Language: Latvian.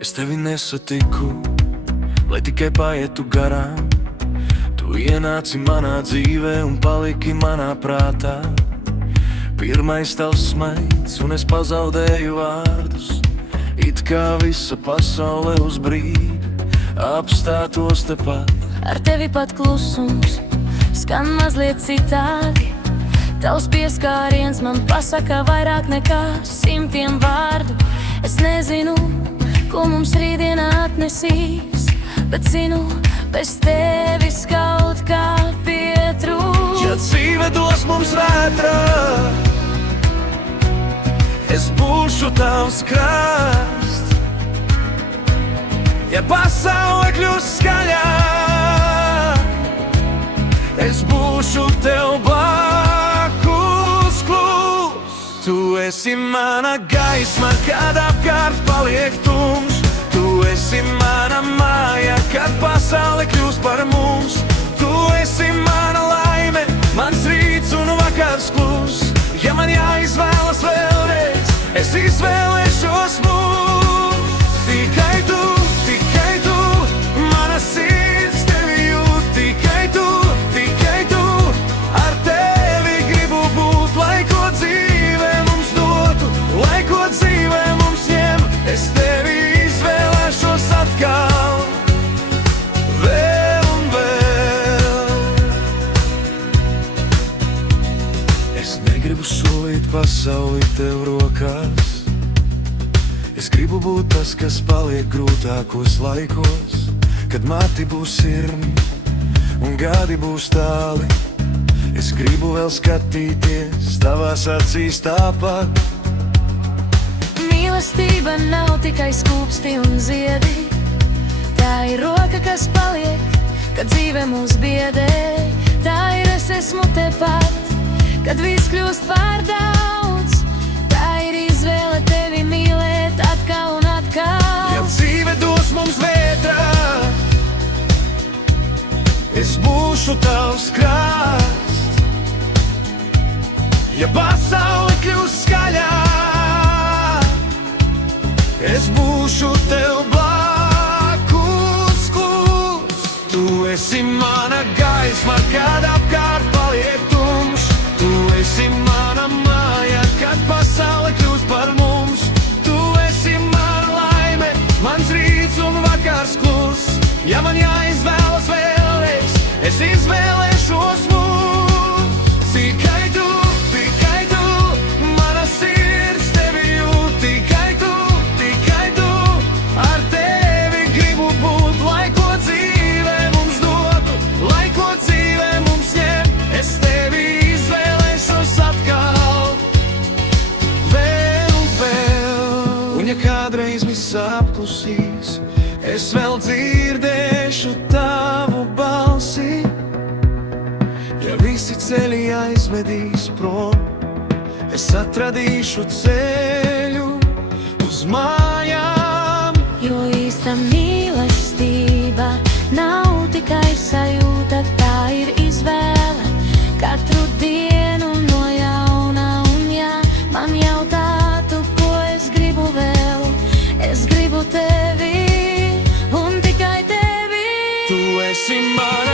Es tevi nesatiku, lai tikai paietu garām. Tu ienāci manā dzīvē un paliki manā prātā. Pirmais tavs smaids, un es pazaudēju vārdus. It kā visa pasaule uz brīdi apstātos tepat. Ar tevi pat klusums skan mazliet citādi. Tavs pieskāriens man pasaka vairāk nekā 100 vārdu. Es nezinu, ko mums rītdiena atnesīs, bet zinu, bez tevis kaut kā pietrūks. Ja dzīve dos mums vētra, es būšu tavs krasts. Ja pasaule kļūs skaļā, es būšu tev blakus klūs. Tu esi mana gaisma, kad apkārt paliek tumšs. Tu esi mana māja, kad pasaule kļūst par mums. Tu esi mana laime, mans rīts un vakars klus. Ja man jāizvēlas vēlreiz, es izvēlēšos mūs. Tikai tu, mana sirds tevi jūt. Tikai tu, ar tevi gribu būt. Lai ko dzīve mums dotu, lai ko dzīve mums ņem, es tevi izvēlēšos atkal, vēl un vēl. Es negribu solīt pasauli tev rokās. Es gribu būt tas, kas paliek grūtākos laikos, kad mati būs sirmi un gadi būs tāli. Es gribu vēl skatīties tavās acīs tāpat. Mīlestība nav tikai skūpsti un ziedi. Tā ir roka, kas paliek, kad dzīve mūs biedē. Tā ir es esmu tepat, kad viss kļūst par daudz. Tā ir izvēle tevi mīlēt atkal un atkal. Ja dzīve dos mums vētra, es būšu tavs krasts. Ja pasaule kļūs skaļā, es būšu tev blakus klūs. Tu esi mana gaisma, kad apkārt paliek tumšs. Tu esi mana māja, kad pasaule kļūst par mums. Tu esi mana laime, mans rīts un vakars klus. Ja man jāizvēlas vēlreiz, es izvēlēšos mūs. Tikai tu, mana sirds tevi jūt. Tikai tu, ar tevi gribu būt. Lai ko dzīve mums dotu, lai ko dzīve mums ņem, es tevi izvēlēšos atkal, vēl un vēl. Un ja kādreiz viss apklusīs, es vēl dzirdēšu tavu balsi. Ja visi ceļi aizvedīs prom, es atradīšu ceļu uz mājām. Jo īsta mīlestība nav tikai sajūta, tā ir izvēle katru dienu no jauna. Un ja man jautātu, ko es gribu vēl, es gribu tevi un tikai tevi. Tu esi mana